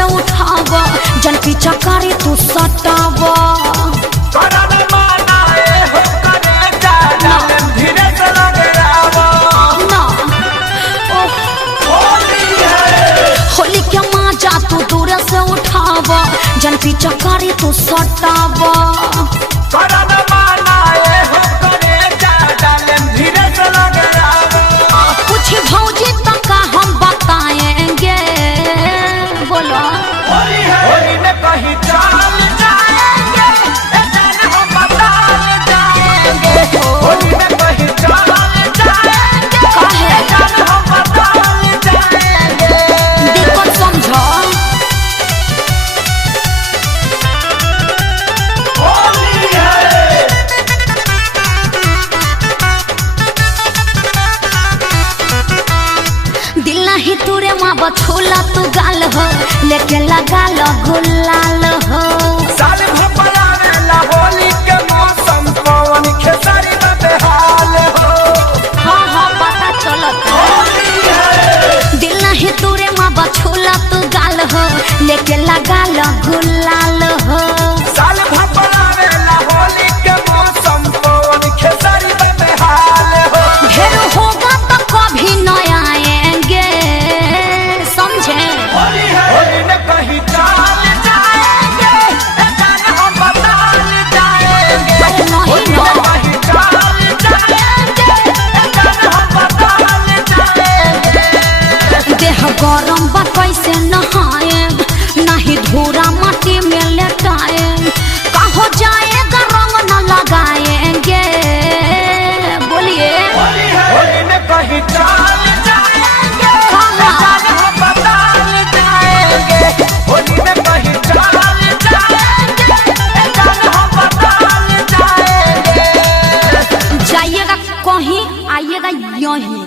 से उठाव जन पीछा करे तू सटाव होली के मजा तू दूर से उठाव जन पीछा करे तू सटाव कुछ भौजी तक का हम बताएंगे बोलो होली में कहीं चाल जाएंगे हम बता जाएंगे होली में कहीं चाल जाएंगे हम बता जाएंगे दिक्कत समझो होली है दिल नहीं तुरे माँ बछोला तू गाल हो लेके लगा लो गुलाल हो साल भपलावेला होली के मौसम पवन खेसारी में बेहाल हो हाँ हाँ पता चलता होली है दिल नहीं तुरे माँ बछोला तू गाल हो लेके लगा लो गुलाल हो साल भपलावेला होली के मौसम पवन खेसारी में बेहाल हो ढेर होगा तो कभी न आएंगे समझे होली में कहीं चाल जाएंगे हम बता जाएंगे नहीं होली न में कहीं चाल जाएंगे हम बता जाएंगे देह गरम बा कैसे नहाए नहीं धूरा माटी में लेटाए कहो जाएगा रंग न लगाएंगे बोलिए होली में कहीं चाल जाएंगे कहाँ? हम बता जाएंगे होली में कहीं चाल जाएंगे हम बता जाएंगे जाइएगा कहीं आइएगा यहीं